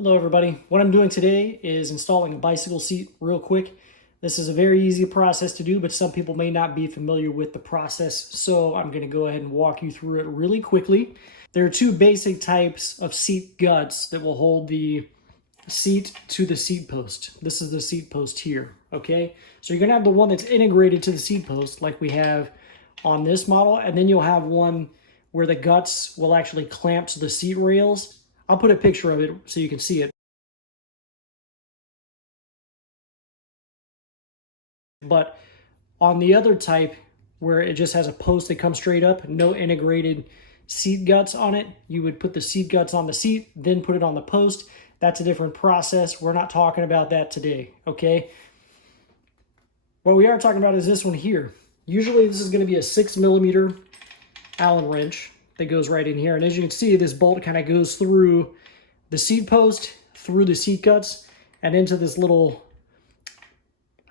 Hello everybody. What I'm doing today is installing a bicycle seat real quick. This is a very easy process to do, but some people may not be familiar with the process, so I'm going to go ahead and walk you through it really quickly. There are two basic types of seat guts that will hold the seat to the seat post. This is the seat post here, okay? So you're going to have the one that's integrated to the seat post like we have on this model, and then you'll have one where the guts will actually clamp to the seat rails. I'll put a picture of it so you can see it. But on the other type, where it just has a post that comes straight up, no integrated seat guts on it, you would put the seat guts on the seat, then put it on the post. That's a different process. We're not talking about that today, okay? What we are talking about is this one here. Usually this is going to be a 6mm Allen wrench that goes right in here. And as you can see, this bolt kind of goes through the seat post, through the seat guts, and into this little,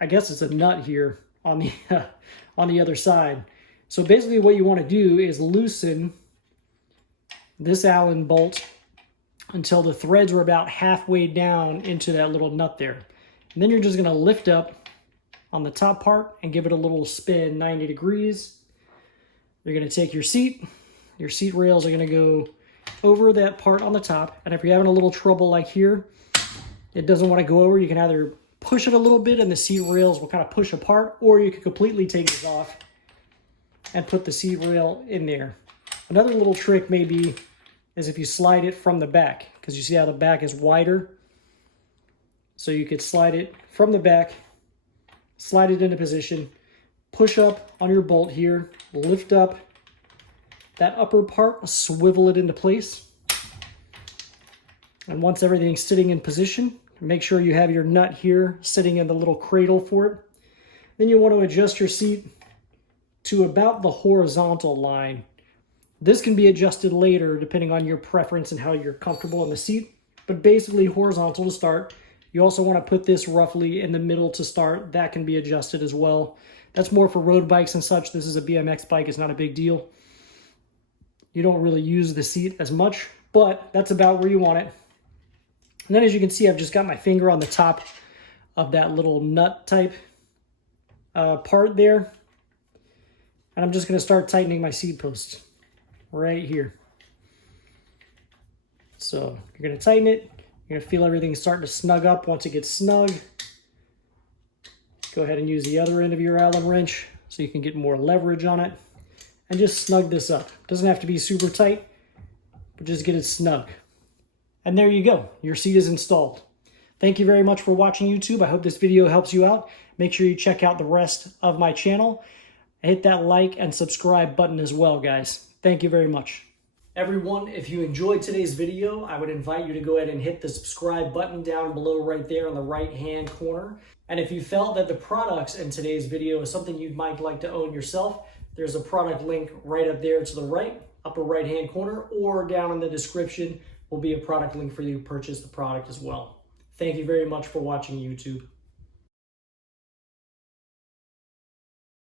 I guess it's a nut here on the other side. So basically what you want to do is loosen this Allen bolt until the threads are about halfway down into that little nut there. And then you're just going to lift up on the top part and give it a little spin 90 degrees. You're going to take your seat rails are going to go over that part on the top. And if you're having a little trouble like here, it doesn't want to go over, you can either push it a little bit and the seat rails will kind of push apart, or you can completely take this off and put the seat rail in there. Another little trick maybe is if you slide it from the back, because you see how the back is wider. So you could slide it from the back, slide it into position, push up on your bolt here, lift up that upper part, swivel it into place. And once everything's sitting in position, make sure you have your nut here sitting in the little cradle for it. Then you want to adjust your seat to about the horizontal line. This can be adjusted later depending on your preference and how you're comfortable in the seat, but basically horizontal to start. You also want to put this roughly in the middle to start. That can be adjusted as well. That's more for road bikes and such. This is a BMX bike, it's not a big deal. You don't really use the seat as much, but that's about where you want it. And then as you can see, I've just got my finger on the top of that little nut type part there. And I'm just going to start tightening my seat post right here. So you're going to tighten it. You're going to feel everything starting to snug up. Once it gets snug, go ahead and use the other end of your Allen wrench so you can get more leverage on it. And just snug this up. Doesn't have to be super tight, but just get it snug. And there you go. Your seat is installed. Thank you very much for watching YouTube. I hope this video helps you out. Make sure you check out the rest of my channel. Hit that like and subscribe button as well, guys. Thank you very much. Everyone, if you enjoyed today's video, I would invite you to go ahead and hit the subscribe button down below right there on the right-hand corner. And if you felt that the products in today's video is something you might like to own yourself, there's a product link right up there to the right, upper right-hand corner, or down in the description will be a product link for you to purchase the product as well. Thank you very much for watching YouTube.